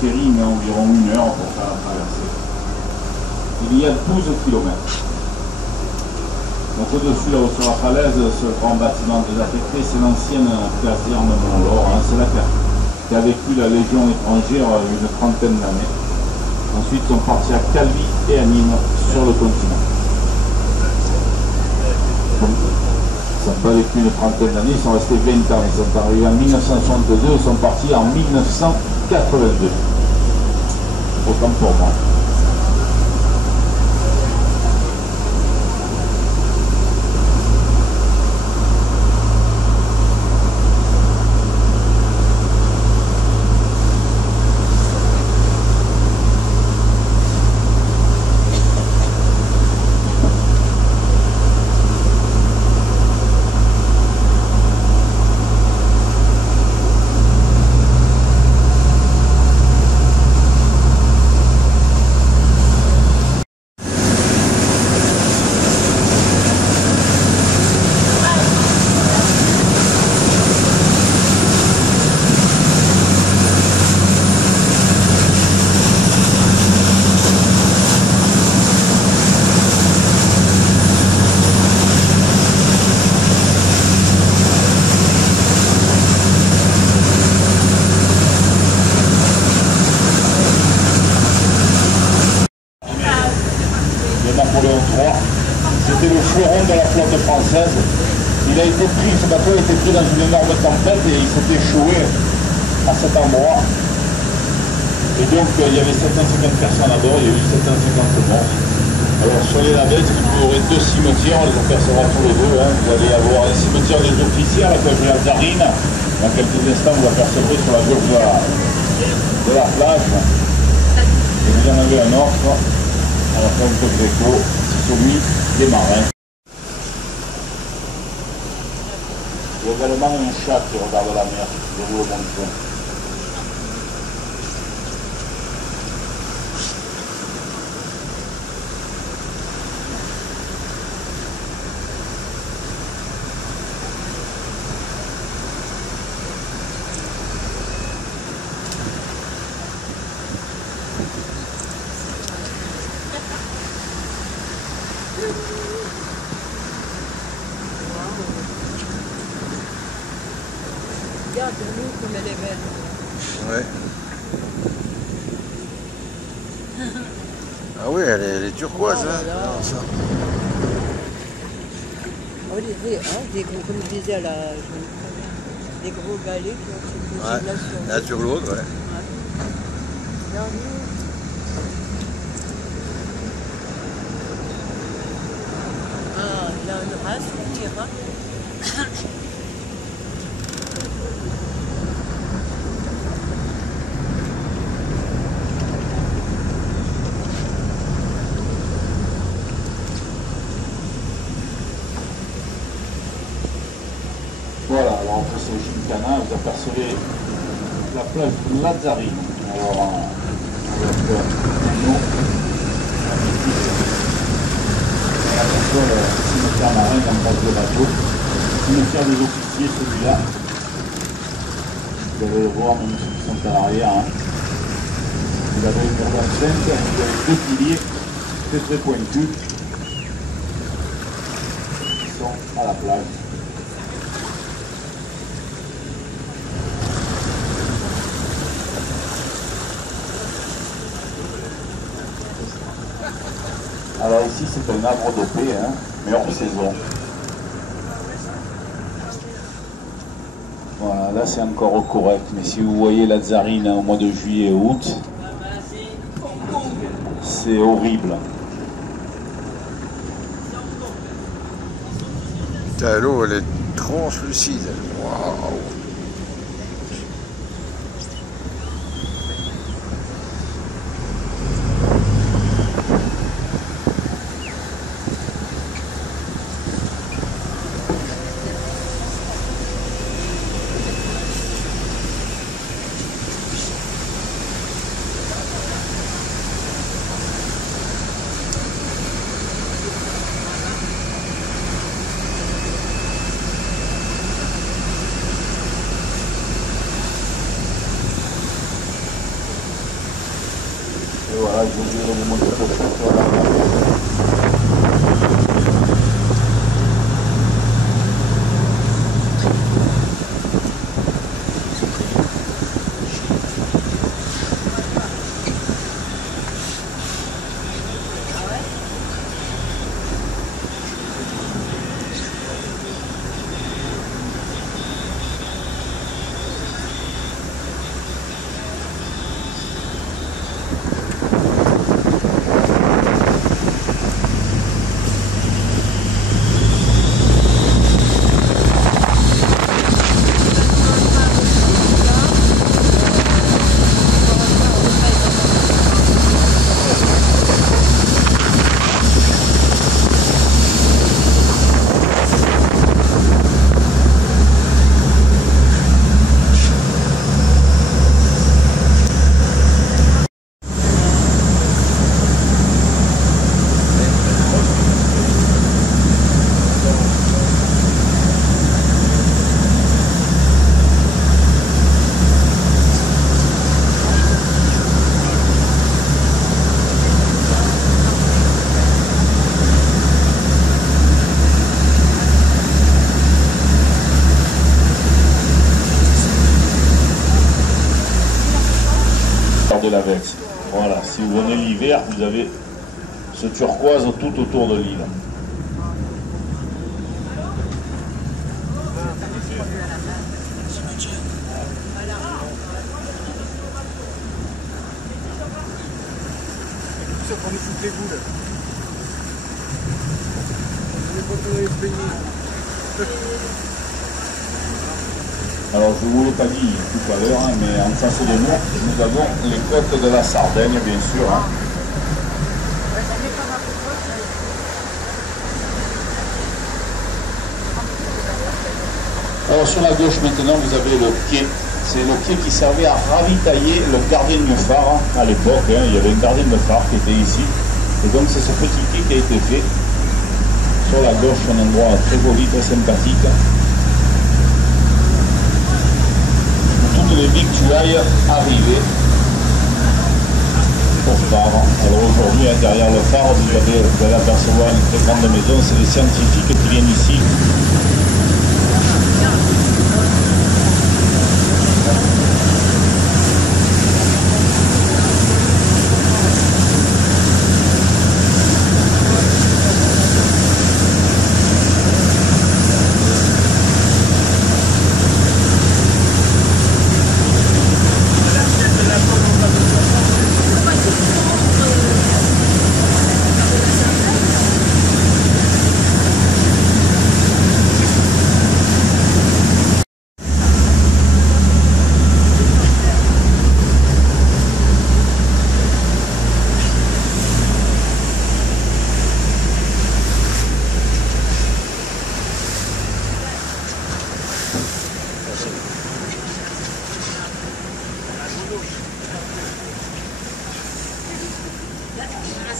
ferry met environ 1 heure pour faire la traversée. Il y a 12 km. Donc au-dessus, là-haut sur la falaise, ce grand bâtiment déjà pétré, c'est l'ancienne caserne Montlaur, hein, c'est là qui a vécu la Légion étrangère une trentaine d'années. Ensuite, ils sont partis à Calvi et à Nîmes sur le continent. Ils n'ont pas vécu une trentaine d'années, ils sont restés 20 ans. Ils sont arrivés en 1962, ils sont partis en 1982. Autant pour moi. C'était le fleuron de la flotte française. Il a été pris, ce bateau a été pris dans une énorme tempête et il s'est échoué à cet endroit. Et donc il y avait 750 personnes à bord, il y a eu 750 morts. Alors sur les navettes, vous aurez 2 cimetières, on les apercevra tous les deux. Hein. Vous allez avoir un cimetière des officiers à la plage de la Zarine. Dans quelques instants, vous l'apercevrez sur la gauche de la plage. Et vous en avez un autre à la plage de Gréco, c'est celui des marins. Il y a également un chat qui regarde la mer, je vous le montre. Regarde l'eau comme elle est belle. Ouais. Ah oui, elle est turquoise. Oh là Hein. là. Non, ça. Oh, des gros, comme je disais, des gros galets qui ont cette circulation. Là sur l'autre, ouais. Là, il a une race qui ira. Voilà, alors entre ces Gymkhana, vous apercevez la plage de Lazzarine. Alors, avec un nom, la personne, le cimetière marin dans le bas de bateau, le cimetière des officiers, celui-là. Vous allez le voir, même ceux qui sont à l'arrière. Hein. Vous avez une mur d'enceinte, vous avez 2 piliers très pointus qui sont à la plage. Alors ici c'est un arbre de paix, hein, mais hors saison. Voilà, là c'est encore correct, mais si vous voyez la Zarine au mois de juillet et août, c'est horrible. L'eau, elle est translucide. Waouh. fait. Voilà, si vous venez l'hiver, vous avez ce turquoise tout autour de l'île. Pour nous foutre les boules. On est pas dans les baigner. Alors je ne vous l'ai pas dit tout à l'heure, hein, mais en face de nous, nous avons les côtes de la Sardaigne, bien sûr. Hein. Alors sur la gauche maintenant, vous avez le quai. C'est le quai qui servait à ravitailler le gardien du phare à l'époque. Hein. Il y avait un gardien de phare qui était ici. Et donc c'est ce petit quai qui a été fait. Sur la gauche, un endroit très joli, très sympathique. Toutes les victuailles arrivées au phare. Alors aujourd'hui, derrière le phare, vous allez apercevoir une très grande maison. C'est les scientifiques qui viennent ici.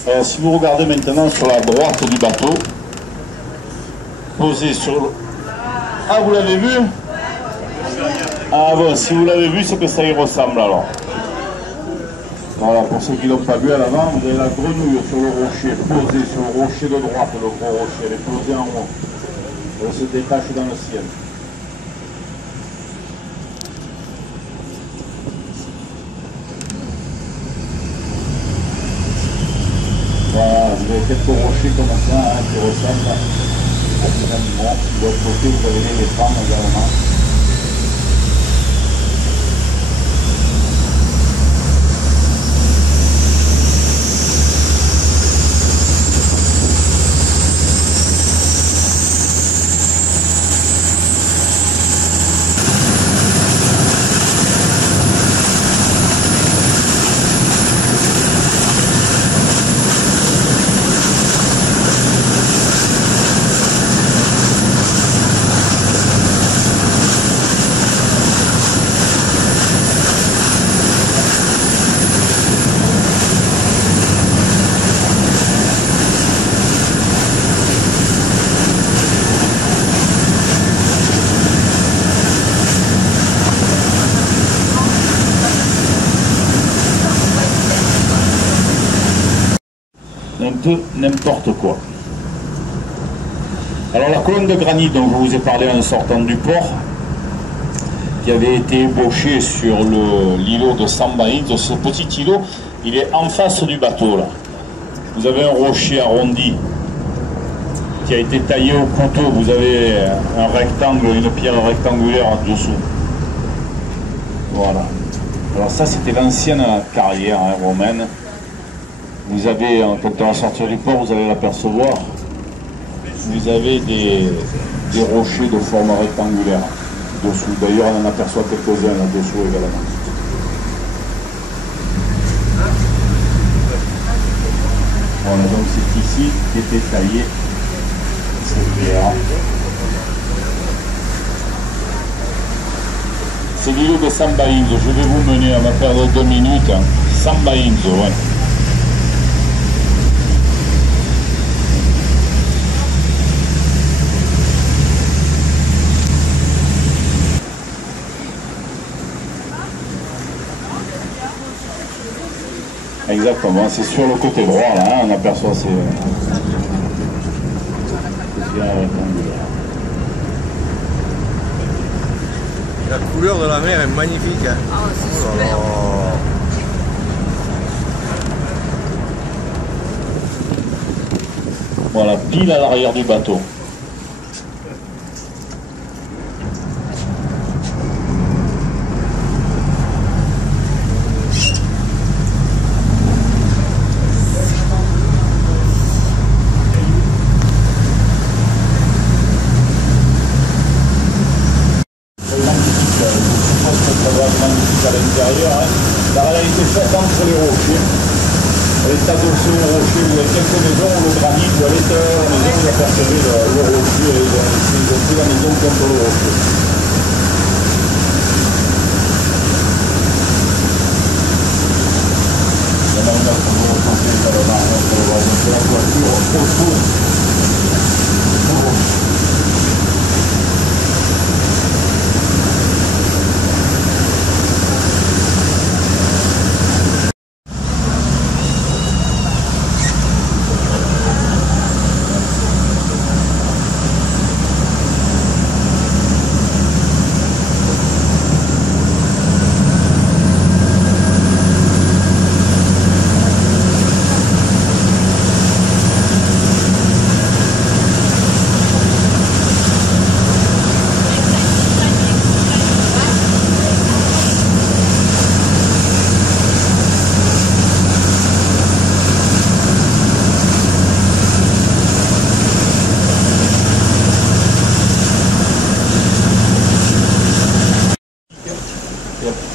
Alors, si vous regardez maintenant sur la droite du bateau, posé sur le... Ah, vous l'avez vu? Ah bon, si vous l'avez vu, c'est que ça y ressemble alors. Voilà, pour ceux qui ne l'ont pas vu à l'avant, vous avez la grenouille sur le rocher, posée sur le rocher de droite, le gros rocher, elle est posée en haut. Elle se détache dans le ciel. Voilà, vous avez quelques rochers comme ça hein, qui ressemblent à des animaux. De l'autre côté, vous avez les éléphants également. Un peu n'importe quoi. Alors la colonne de granit dont je vous ai parlé en sortant du port, qui avait été ébauché sur l'îlot de Sambaïd, ce petit îlot, il est en face du bateau là. Vous avez un rocher arrondi qui a été taillé au couteau, vous avez un rectangle, une pierre rectangulaire en dessous. Voilà. Alors ça c'était l'ancienne carrière hein, romaine. Vous avez, quand on va sortir du port, vous allez l'apercevoir, vous avez des rochers de forme rectangulaire dessous. D'ailleurs, on en aperçoit quelques-uns là-dessous également. Voilà, donc c'est ici qu'était taillé cette pierre. C'est l'îlot de Sambaïnzo. Je vais vous mener, on va perdre 2 minutes. Sambaïnzo, ouais. Exactement, c'est sur le côté droit là, hein, on aperçoit ces La couleur de la mer est magnifique. Hein. Ah, c'est super. Voilà, pile à l'arrière du bateau. À l'intérieur, hein. La réalité faite entre les rochers. Elle est adossée au rocher, il y a quelques maisons où le granit ou à l'intérieur de la maison il a percé le rocher et ils ont pris la maison contre le rocher. Il y en a une autre pour remonter dans le marbre, on peut voir la voiture autour.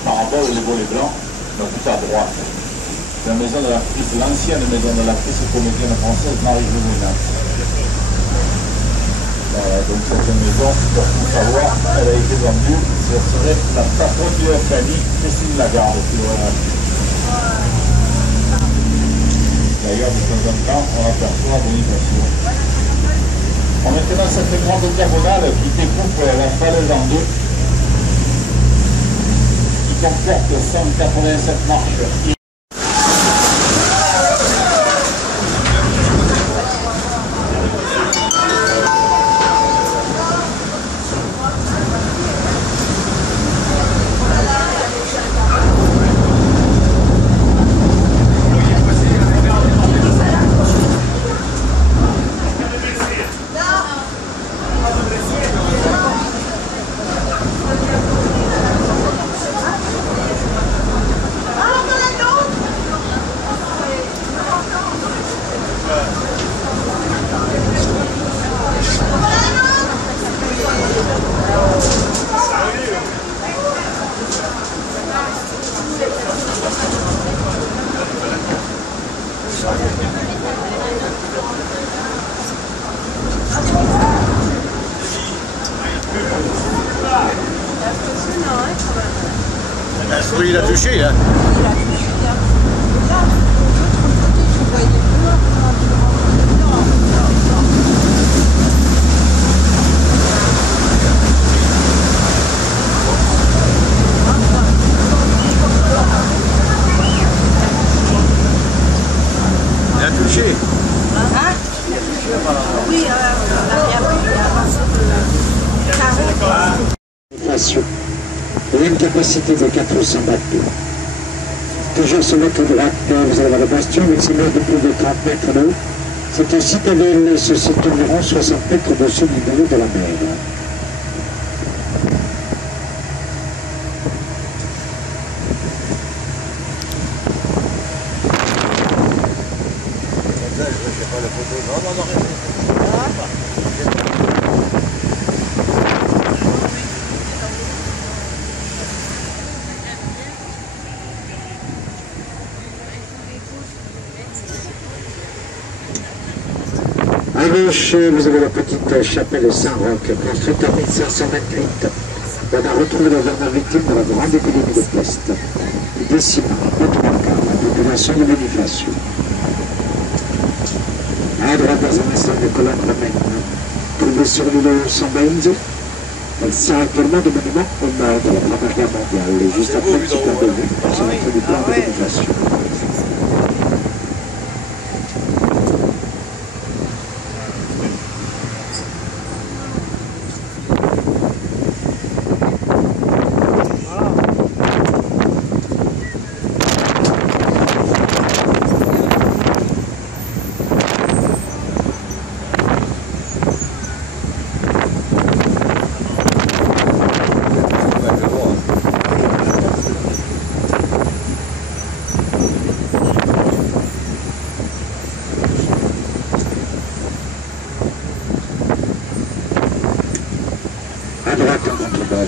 Par rapport aux volets blancs, donc tout à droite. C'est la maison de l'actrice, l'ancienne maison de l'actrice comédienne française Marie-Josée. Voilà, donc cette maison, pour tout savoir, elle a été vendue, ce serait la patronne du FMI, Christine Lagarde, qui l'aurait achetée. D'ailleurs, de temps en temps, on aperçoit Bonifacio. On est dans cette grande diagonale qui découpe la falaise en deux, qui comporte 187 marches. Il a touché, hein. Il a touché, hein. Et là, de l'autre côté, je voyais bleu. Il a touché. Hein? Oui, on a bien vu. Et une capacité de 400 bateaux. Toujours sur votre droite, vous allez voir le bastion avec ses murs de plus de 30 mètres d'eau. Cette citadelle se situe environ 60 mètres au-dessus du niveau de la mer. À gauche, vous avez la petite chapelle Saint-Roch, construite en 1528. On a retrouvé la dernière victime de la grande épidémie de peste. Il décima de 3 quarts la population de Bonifacio. À droite, dans un instant, de colonne romaine, trouvée sur l'île San Benzo. Elle sert actuellement de monument aux morts de la Première Guerre mondiale, et juste après, petit point de vue sur l'entrée du plan de Bonifacio.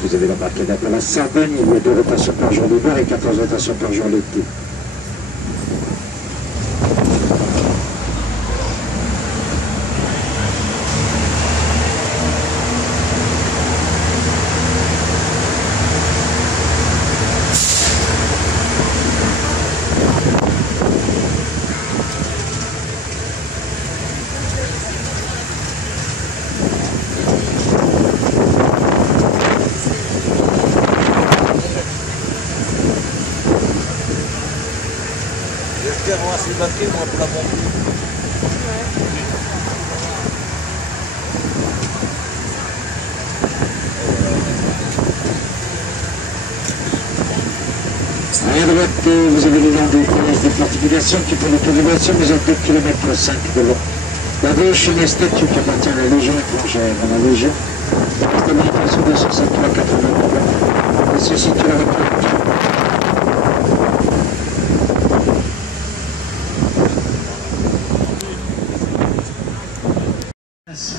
vous avez la barquette à la Sardaigne, il y a 2 rotations par jour l'hiver et 14 rotations par jour l'été. C'est batterie, moi, pour la pompe. À droite, vous avez le long des connaisses des fortifications qui font l'autorisation, vous êtes 2 km 5 de long. La gauche, une statue qui appartient à la Légion étrangère, dans la Légion. La stabilisation de 63,80 et se situe à la retraite.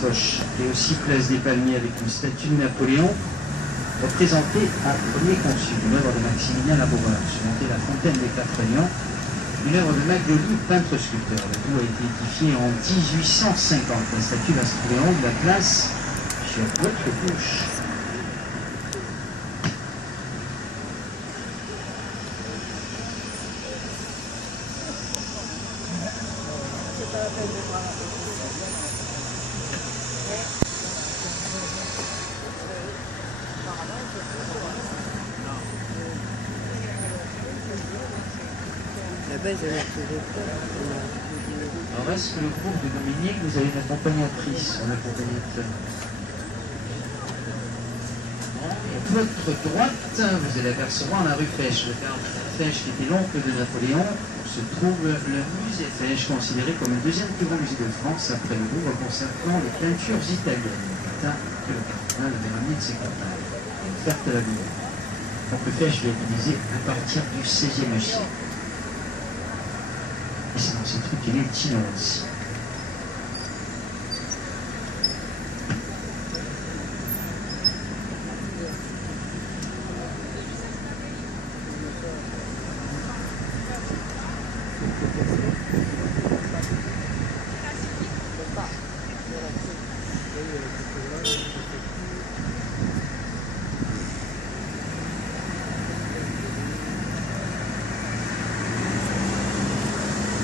Foch et aussi place des Palmiers avec une statue de Napoléon représentée en premier consul, une œuvre de Maximilien Laboureur, surmontée la fontaine des Quatre Lions, une œuvre de Maglioli, peintre sculpteur. Le tout a été édifié en 1850. La statue va se trouver en haut de la place sur votre gauche. Alors reste que le groupe de Dominique, vous avez une accompagnatrice en accompagnateur. À votre droite, vous allez apercevoir la rue Fesch. Le père Fesch, qui était l'oncle de Napoléon, se trouve le musée Fesch, considéré comme le deuxième plus grand musée de France après le Louvre, consacrant les peintures italiennes. Que le cardinal avait ramené de ses comptables et offerte à la Louvre. Donc le Fesch va être utilisé à partir du XVIe siècle. Et c'est dans ces trucs qu'il est itinérant aussi.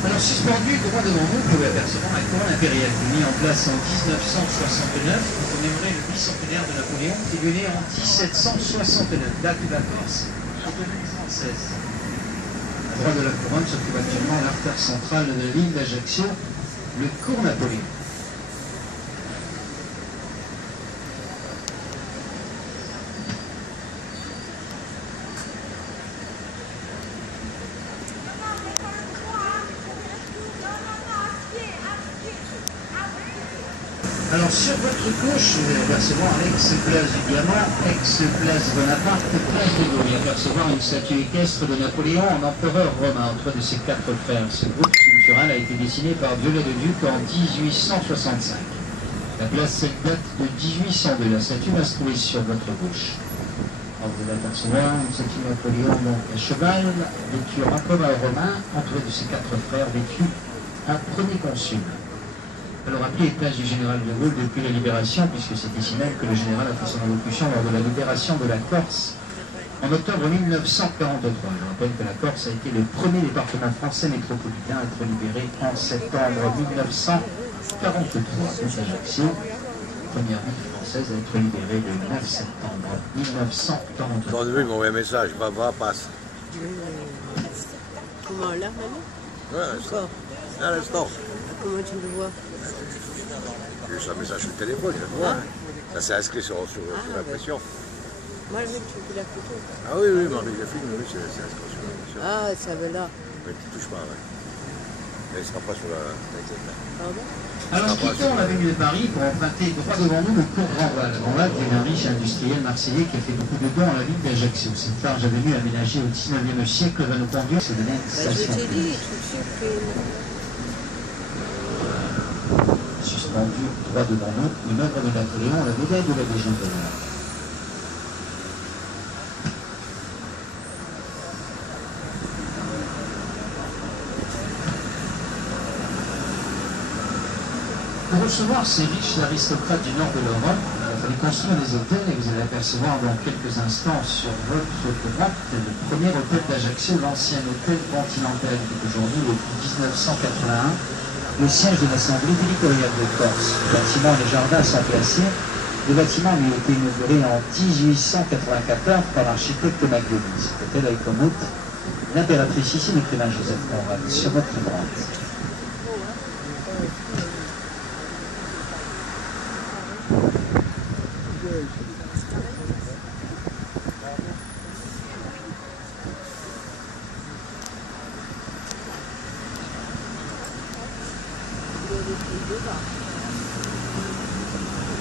Alors, suspendu droit devant vous, vous pouvez apercevoir la couronne impériale mise en place en 1969 pour commémorer le bicentenaire de Napoléon qui est né en 1769, date de la Corse, autonomie française. À droite de la couronne se trouve actuellement l'artère centrale de l'île d'Ajaccio, le cours Napoléon. Alors sur votre gauche, vous allez apercevoir ex-place du Diamant, ex-place Bonaparte, place de Gaulle. Et apercevoir une statue équestre de Napoléon en empereur romain entre de ses 4 frères. Ce groupe sculptural a été dessiné par Viollet-le-Duc en 1865. La place date de 1802. La statue va se trouver sur votre gauche. Alors vous allez apercevoir une statue de Napoléon donc à cheval, vêtu en empereur romain, entouré de ses 4 frères, vêtu un premier consul. Alors appelé place du général de Gaulle depuis la libération, puisque c'est ici même que le général a fait son allocution lors de la libération de la Corse en octobre 1943. Je rappelle que la Corse a été le premier département français métropolitain à être libéré en septembre 1943. Donc Ajaccio, première ville française à être libérée le 9 septembre 1943. Aujourd'hui, ils m'ont envoyé un message, va, passe. Comment, là, maintenant? Ouais, Encore. à l'instant. Comment tu le vois? J'ai juste un message sur le téléphone, je le vois. Ça s'est inscrit sur l'impression. Moi, je veux que tu fais la photo. Ah oui, Marie, j'ai filmé, oui, c'est inscrit sur l'impression. Ah, ça va là. Mais tu touches pas, ouais. Mais il ne sera pas sur la Pardon? Alors quittons l'avenue de Paris pour emprunter droit devant nous le cours Grandval. Grandval qui est un riche industriel marseillais qui a fait beaucoup de dons à la ville d'Ajaccio. Cette large avenue aménagée au 19e siècle va nous conduire à se donner une Je station. t'ai dit, tu supprimes. Suspendu droit devant nous, une œuvre de Napoléon à la médaille de la Légion d'honneur. Pour recevoir ces riches aristocrates du nord de l'Europe, il a fallu construire des hôtels et vous allez apercevoir dans quelques instants sur votre droite le premier hôtel d'Ajaccio, l'ancien hôtel continental qui est aujourd'hui depuis 1981 le siège de l'Assemblée territoriale de Corse. Le bâtiment et les jardins sont placés. Le bâtiment lui a été inauguré en 1894 par l'architecte Magdoni. Cet hôtel a eu comme hôte l'impératrice ici, l'écrivain Joseph Conrad, sur votre droite.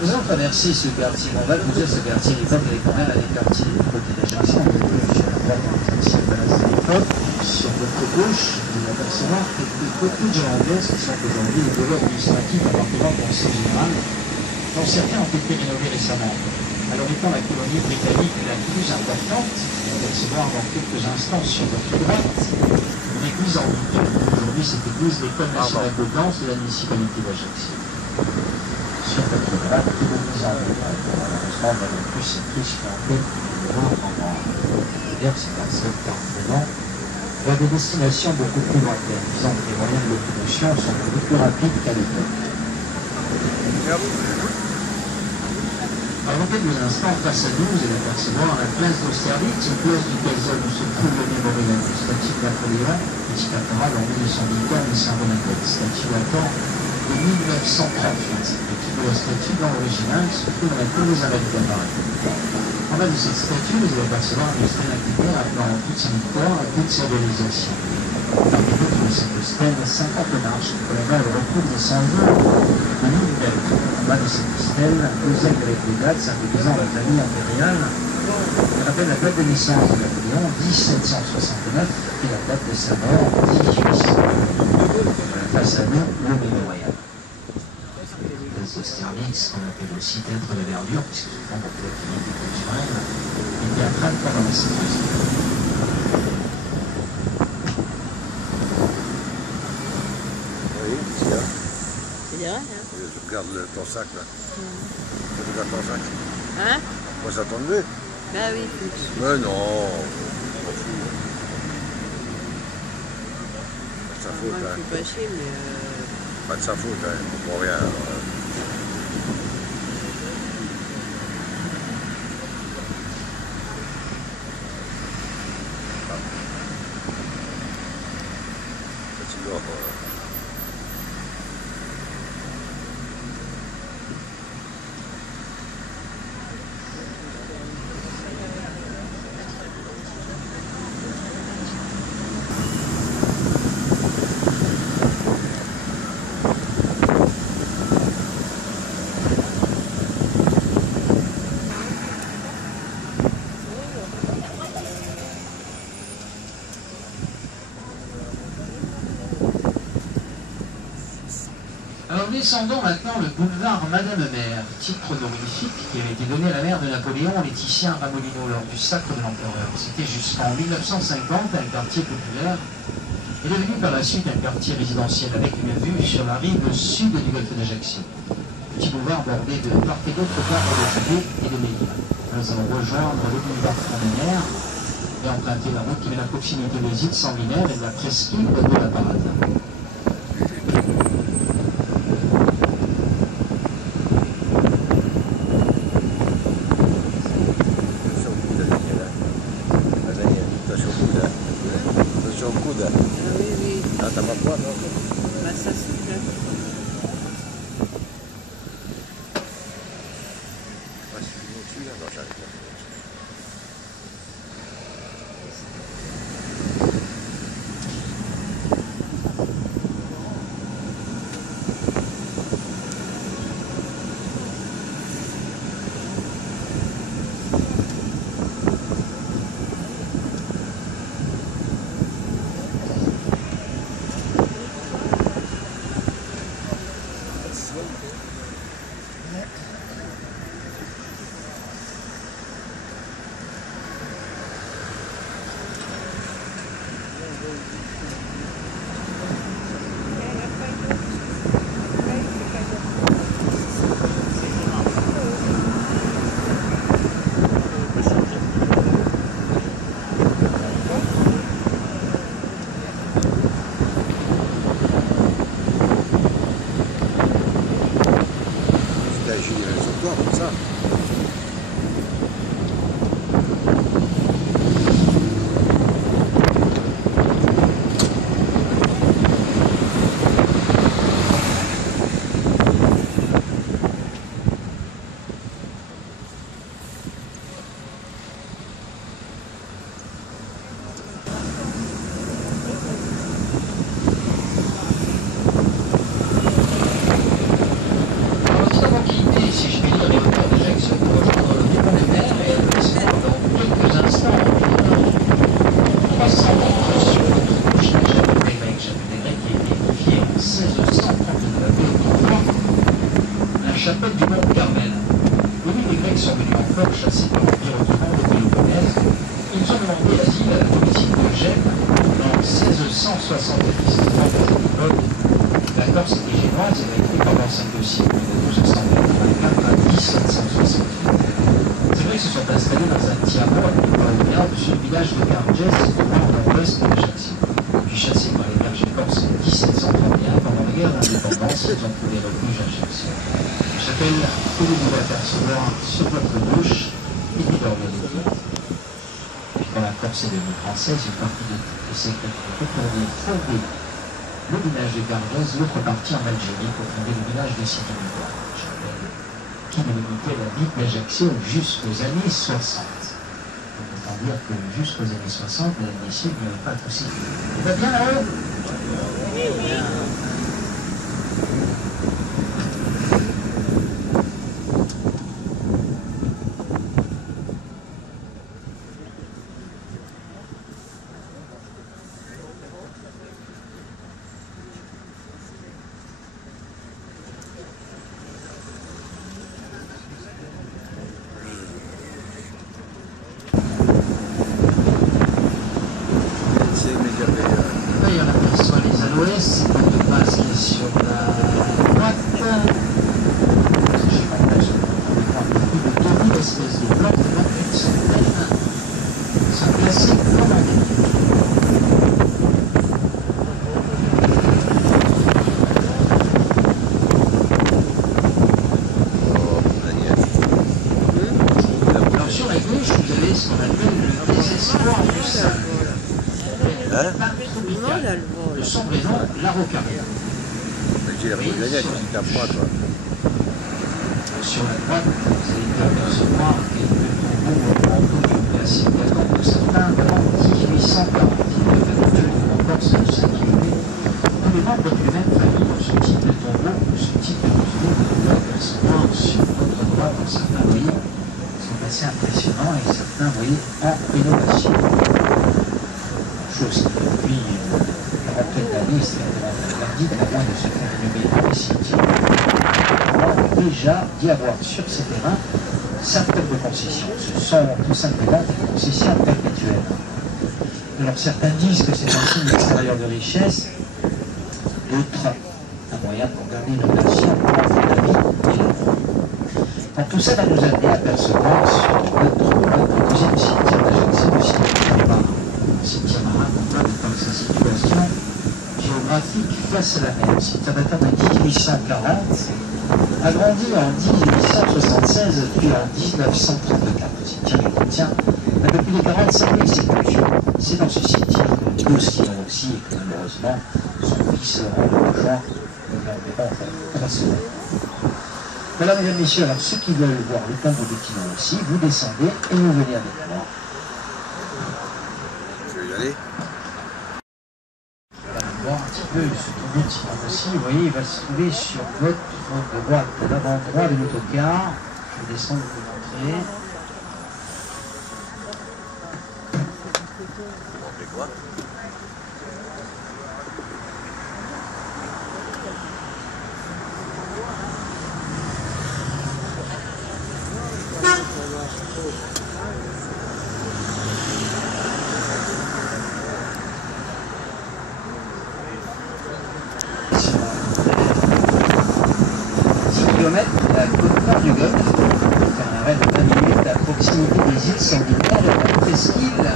Nous allons traverser ce quartier. On va vous dire ce quartier à l'époque, il est quand même un des quartiers du côté d'Ajaccio. Sur votre gauche, vous allez apercevoir quelques cottages hollandaises qui sont aujourd'hui les bureaux administratifs appartenant au Conseil général, dont certains ont été rénovés récemment. Alors étant la colonie britannique la plus importante, vous allez apercevoir dans quelques instants sur votre droite une église en Italie. Aujourd'hui, cette église l'école nationale de danse de la municipalité d'Ajaccio. Sur votre droite, une église en Italie. Malheureusement, on n'avait plus cette riche qui en fait pendant l'hiver, c'est un seul temps présent, vers des destinations beaucoup plus lointaines, disant que les moyens de locomotion sont beaucoup plus rapides qu'à l'époque. Alors, quelques instants, face à nous, vous allez apercevoir la place d'Austerlitz, une place du Calzone où se trouve le mémorial du statut de Napoléon, petit caporal en 1818 et Saint-Bonaparte. Statue datant de 1938. Le type de la statue, dans l'original, se trouve dans la cour des Invalides de Paris. En bas de cette statue, vous allez apercevoir une stèle intérieure appelant toute sa victoire et toute sa réalisation. Parmi d'autres de cette stèle, 50 marches qui commémorent le retour des 100 jours de Nuremberg. En bas de cette stèle, deux aigles avec des dates symbolisant la famille impériale. On rappelle la date de naissance de Napoléon, 1769, et la date de sa mort, 1800. Face à nous, le mémorial. Austerlitz, qu'on appelle aussi théâtre de verdure, puisque c'est un de l'activité culturelle, et théâtrale pendant la situation. Oui, c'est là. C'est bien, hein? Je regarde ton sac là. Je regarde ton sac. Hein? Moi ça tombe mieux. Bah oui. Mais non, je m'en fous. Pas de sa faute, Moi, hein. je suis fâchée, mais... Pas de sa faute, hein. Pour rien. Alors descendons maintenant le boulevard Madame-Mère, titre honorifique qui avait été donné à la mère de Napoléon, Laetitia Ramolino, lors du sacre de l'empereur. C'était jusqu'en 1950 un quartier populaire et devenu par la suite un quartier résidentiel avec une vue sur la rive sud du golfe d'Ajaccio. Petit boulevard bordé de part et d'autre d'arbres de figuier et de mélias. Nous allons rejoindre le boulevard Front-de-Mer et emprunter la route qui met la proximité des îles Sanguinaires et de la presqu'île de la Parade. agit sur toi, comme ça. Chapelle du Mont Carmel. Oui, les Grecs sont venus encore chasser par l'Empire ottoman de Péloponnèse. Ils ont demandé asile à la politique d'Eugène en 1670. La Corse était génoise et a été pendant 5 siècles, de 1284 à 1768. C'est vrai qu'ils se sont installés dans un petit hameau au-dessus du village de Cargès, au nord-ouest d'Ajaccio. Puis chassés par les bergers corses en 1731, pendant la guerre d'indépendance, ils ont trouvé refuge à Ajaccio. Chapelle que vous pouvez apercevoir sur votre gauche et qui dort de l'autre. Puis quand la Corse est devenue française, une partie de ces colonies pour fonder le village de Cargès, l'autre partie en Algérie pour fonder le village de Sidi-Mouba, Chapelle, qui limitait la ville d'Ajaccio jusqu'aux années 60. Donc autant dire que jusqu'aux années 60, les siècles ne pas tout cité. Il va bien là-haut? C'est une de base qui est sur la droite. Je partage plus de 2000 espèces de plantes de 28 centaines sont classées comme endémiques. Alors sur la gauche, vous avez ce qu'on appelle le désespoir du sable. De son vrai nom, l'Araucaria. J'ai la Grenette, tu tapes pas, toi. Sur la droite, vous allez apercevoir quelques tombeaux en géoclassique datant de certains avant 1840. En Corse, de 5 km, tous les membres d'une même famille ont ce type de tombeau ou ce type de mausolée que vous pouvez apercevoir sur votre droite. Certains, vous voyez, sont assez impressionnants et certains, vous voyez, en rénovation. Chose qui depuis quarantaine d'années, c'est interdit à moins de se faire rénover dans les cimetières. On a déjà d'y avoir sur ces terrains certaines concessions. Ce sont tout simplement des concessions perpétuelles. Alors certains disent que c'est un signe extérieur de richesse, d'autres un moyen pour garder une relation entre la vie et la mort. Donc tout ça va nous amener à percevoir sur notre deuxième cimetière d'Ajaccio, le cimetière marin. Le cimetière marin, comptable dans sa situation géographique face à la mer. Le cimetière datant de 1840, agrandi en 1876 puis en 1934. Le cimetière contient depuis les 45 000 sépultures. C'est dans ce cimetière que nous aussi, et que malheureusement son fils le rejoint, nous l'enverrons très souvent. Voilà, mesdames, messieurs, alors ceux qui veulent voir le tombeau de Tinon aussi, vous descendez et vous venez avec moi. Tu veux y aller? Voilà, voir un petit peu ce tombeau de Tinon aussi. Vous voyez, il va se trouver sur votre droite, l'avant-droit de l'autocar. Je vais descendre pour vous montrer. Montrer quoi? La côte nord du Golfe, faire un arrêt de 20 minutes à proximité des îles Sanguinaires et de la presqu'île.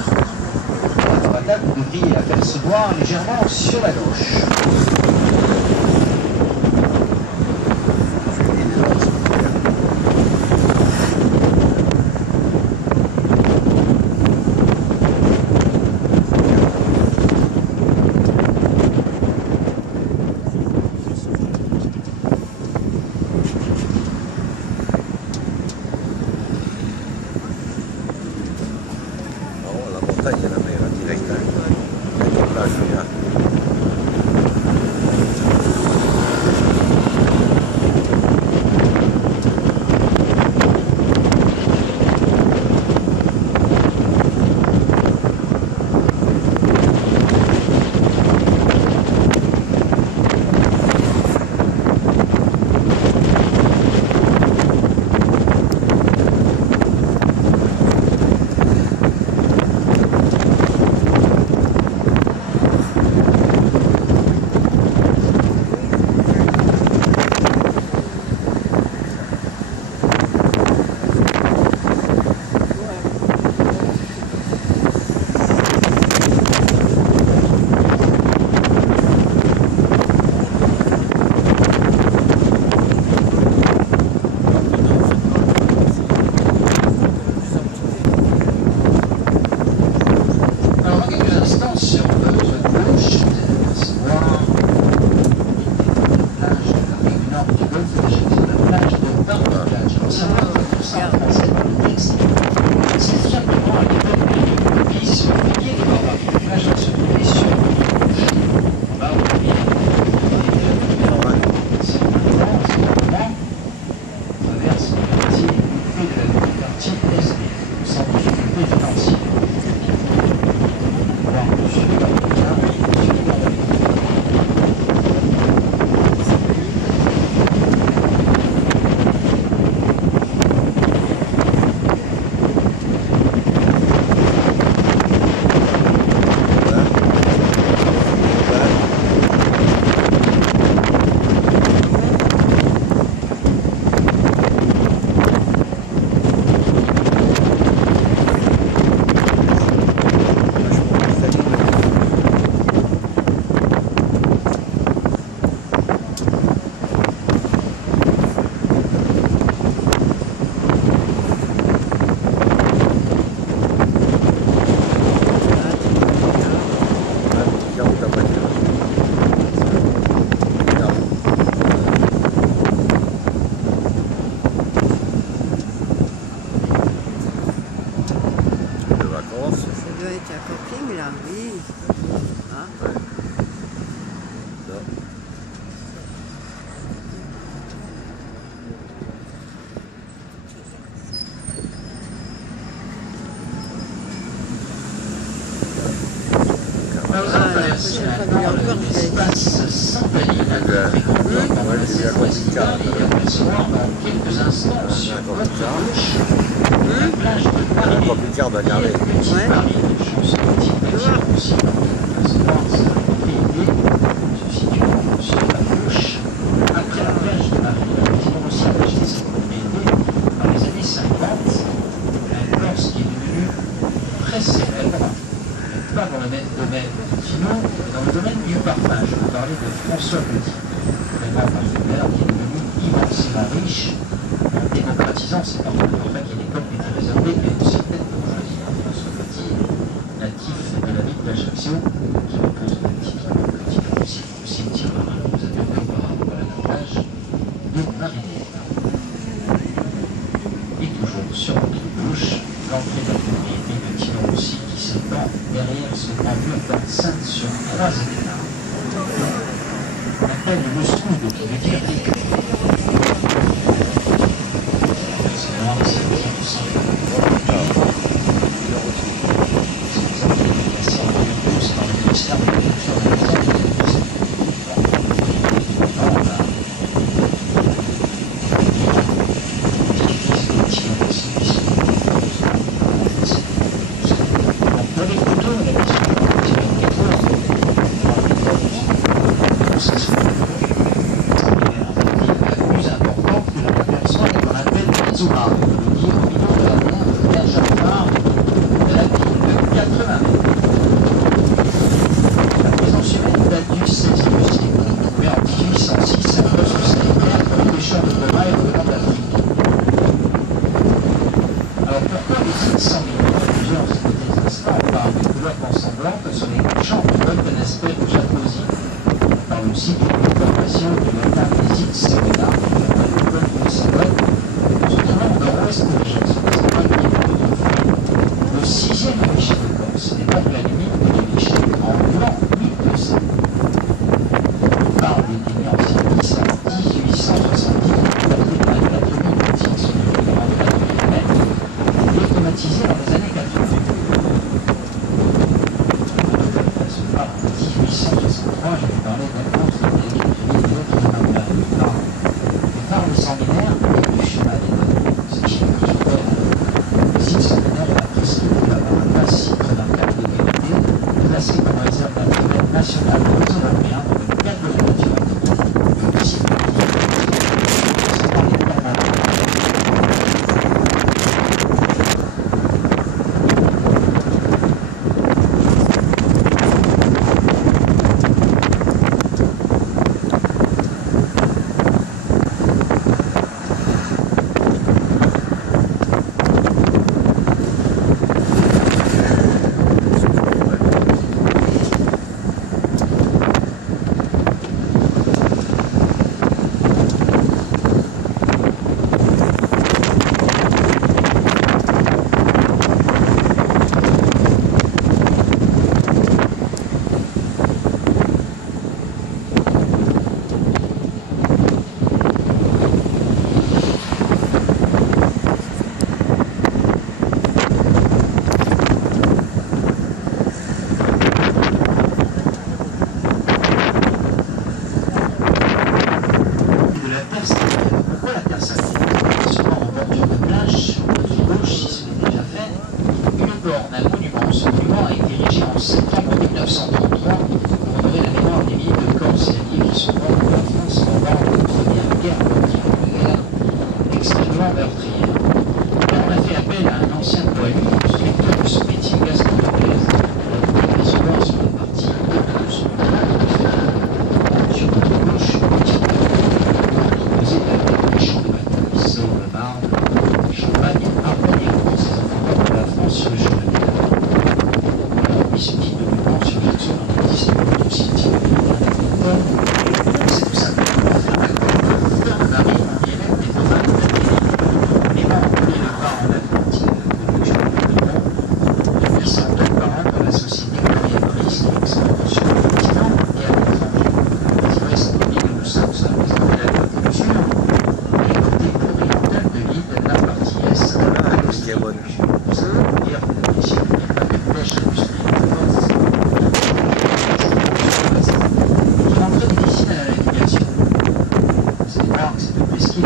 Alors là, vous devriez apercevoir légèrement sur la gauche. maintenant l'espace Saint-Denis, la fréquentée pendant la saison estivale, et apercevoir dans quelques instants sur votre gauche la plage de Paris. Petit Paris, chanson petit bâtiment aussi apercevoir sa propriété, se situant sur la gauche, après la plage de Paris. Le bâtiment aussi a acheté cette propriété dans les années 50, lorsqu'il est devenu très célèbre, pas dans le même domaine sinon dans le domaine du parfum. Je vous parlais de François Petit, le grand parfumeur qui est devenu immensément riche en démocratisant ses parfums. Le parfum qui à l'époque était réservé à une certaine bourgeoisie. François Petit, natif de la ville d'Ajaccio, qui repose au même titre aussi au cimetière marin. Nous avions vu auparavant à la plage de Marinette. Et toujours sur notre gauche, l'entrée de la propriété de Tino Rossi qui s'étend derrière ce grand mur d'enceinte sur 3 hectares. On appelle le scoud, qui veut dire l'écurie. C'est noir, c'est le sang. Si vous avez placé en lieu plus dans le ministère de la Culture de l'État,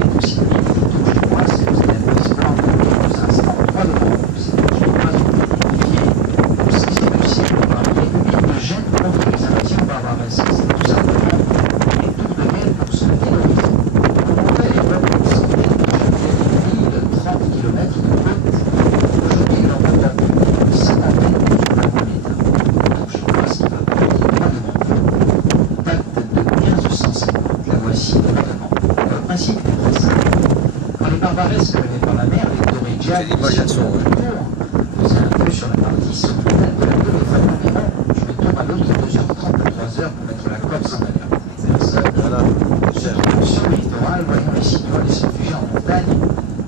est aussi de l'île qui touche du moins, c'est vous allez apercevoir dans quelques instants 3 de Rome. C'est une base identifiée au VIe siècle par l'Église de Gênes contre les invasions barbaresques. C'est tout simplement les tours de guerre pour se terroriser. On montait à l'époque une centaine de villes, 30 km de côte. Aujourd'hui, l'on peut appeler une cinquantaine de la l'État. Donc je crois qu'il va prendre 3 de Rome. Date de 1550. La voici vraiment. Le principe est très simple. Quand les barbaresques venaient par la mer, les Torrigiani faisaient un peu sur la partie septentrionale de la tour et vraiment d'une tour à l'autre 2h30 à 3h pour mettre la Corse en alerte. Sur le littoral, voyons les citoyens se réfugier en montagne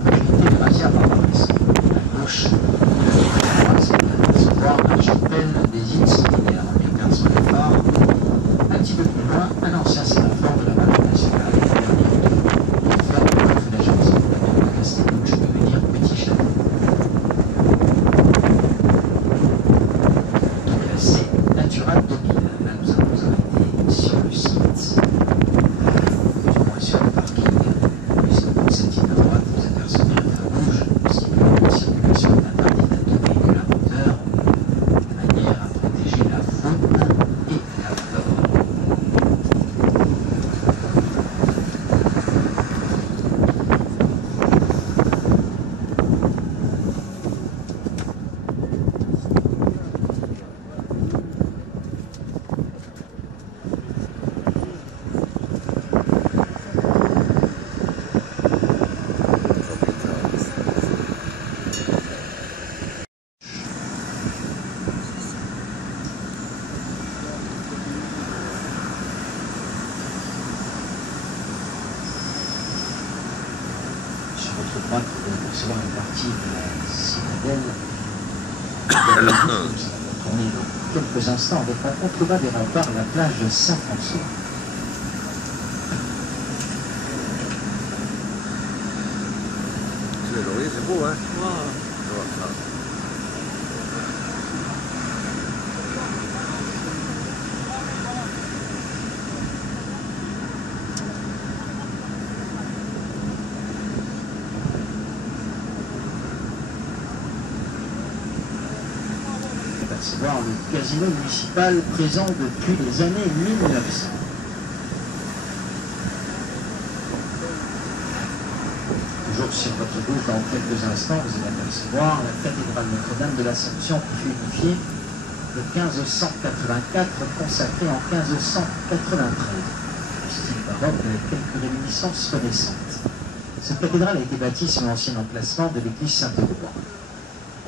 pour éviter les razzias barbaresques. À gauche, se voir la chapelle des îles Centenaires en 15 sur les phares. Un petit peu plus loin, un ancien sémaphore de la marine nationale. Je peux dire petit château. Donc là, c'est Natura Topil. Là, nous allons nous arrêter sur le site, plus ou moins sur le parking. Puisque dans cette ligne à droite, vous apercevez un feu rouge, ce qui permet la circulation est interdite à tout véhicule à moteur, de manière à protéger la faune et la flore. Sur votre droite, vous allez percevoir une partie de la citadelle. Nous allons tourner dans quelques instants avec en contrebas des remparts la plage de Saint-François. Le laurier, c'est beau, hein? C'est voir le casino municipal présent depuis les années 1900. Toujours sur votre gauche, dans quelques instants, vous allez apercevoir la cathédrale Notre-Dame de l'Assomption qui fut édifiée de 1584, consacrée en 1593. Le style baroque avec quelques réminiscences renaissantes. Cette cathédrale a été bâtie sur l'ancien emplacement de l'église Saint-Aubin.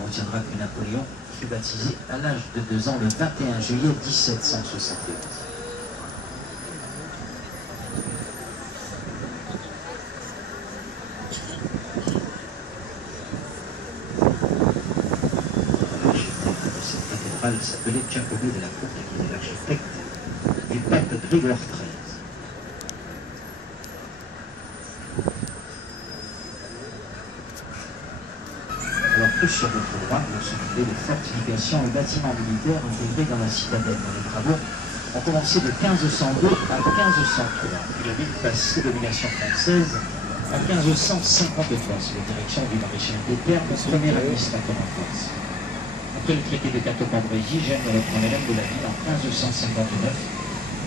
On retiendra que Napoléon fut baptisé à l'âge de 2 ans le 21 juillet 1771. Cette cathédrale s'appelait Giacomo de la Porta, qui était l'architecte du pape Grégoire XIII. Alors que sur votre droite, vous trouvez les fortifications et bâtiments militaires intégrés dans la citadelle. Dans les travaux ont commencé de 1502 à 1503. Puis la ville passe sous domination française à 1553 sous la direction du maréchal Pétain, premier administrateur en France. Après le traité de Cateau-Cambrésis, Gênes reprend les rênes de la ville en 1559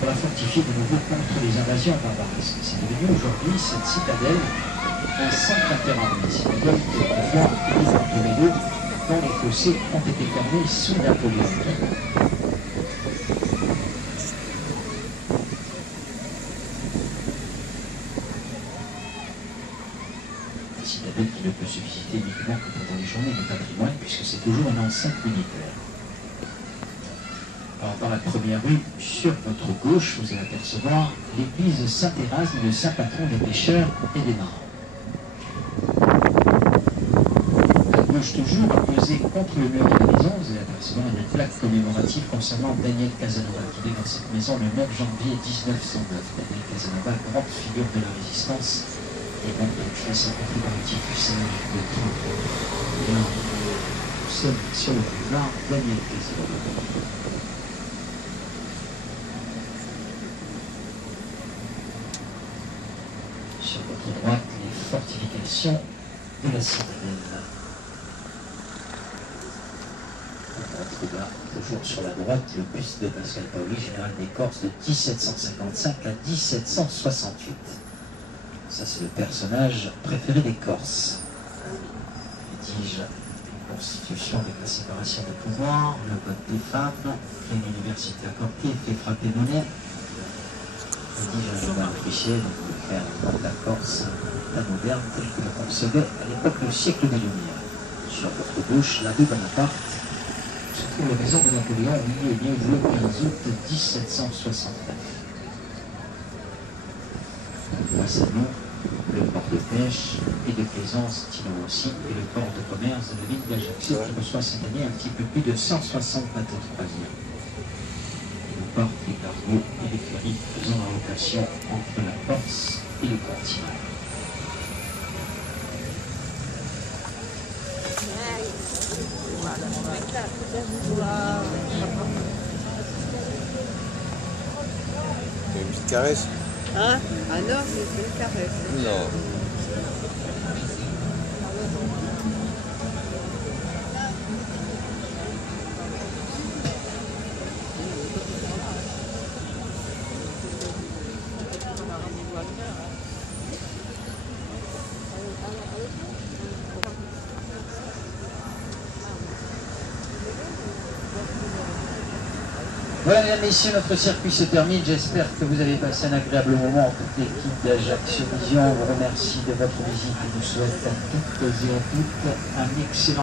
pour la fortifier de nouveau contre les invasions barbaresques. C'est devenu aujourd'hui cette citadelle un centre interarmé, synagogue qui autrefois utilise entre les deux, dont les fossés ont été fermés sous Napoléon. Une citadelle qui ne peut se visiter uniquement que pendant les journées du patrimoine, puisque c'est toujours une enceinte militaire. Alors dans la première rue, sur votre gauche, vous allez apercevoir l'église Saint-Érasme, le saint patron des pêcheurs et des marins. Toujours posé contre le mur de la maison, vous allez apercevoir une plaque commémorative concernant Daniel Casanova, qui est dans cette maison le 9 janvier 1909. Daniel Casanova, grande figure de la résistance, et donc fait sa contribution de tout. Bien, nous sommes sur le boulevard Daniel Casanova. Sur votre droite, les fortification de la citadelle. On retrouve là, toujours sur la droite, le buste de Pascal Paoli, général des Corses de 1755 à 1768. Ça, c'est le personnage préféré des Corses. Rédige une constitution avec la séparation des pouvoirs, le code des femmes, une université accordée, fait frapper monnaie. Rédige un journal officiel pour faire la Corse, la moderne, telle que la concevait à l'époque du siècle des Lumières. Sur votre gauche, la rue Bonaparte, se trouve la maison de Napoléon, liée et le 15 août 1769. On voit sa nom, le port de pêche et de plaisance, Tino aussi, et le port de commerce de la ville d'Ajaccio qui reçoit cette année un petit peu plus de 160 bateaux de croisière. Le port des cargos et des ferries faisant la rotation entre la Corse et le continent. Une petite caresse? Hein? Ah non, c'est une caresse. Non. Voilà, mesdames, messieurs, notre circuit se termine. J'espère que vous avez passé un agréable moment. Toute l'équipe d'Ajaccio Vision vous remercie de votre visite et vous souhaite à toutes et à toutes un excellent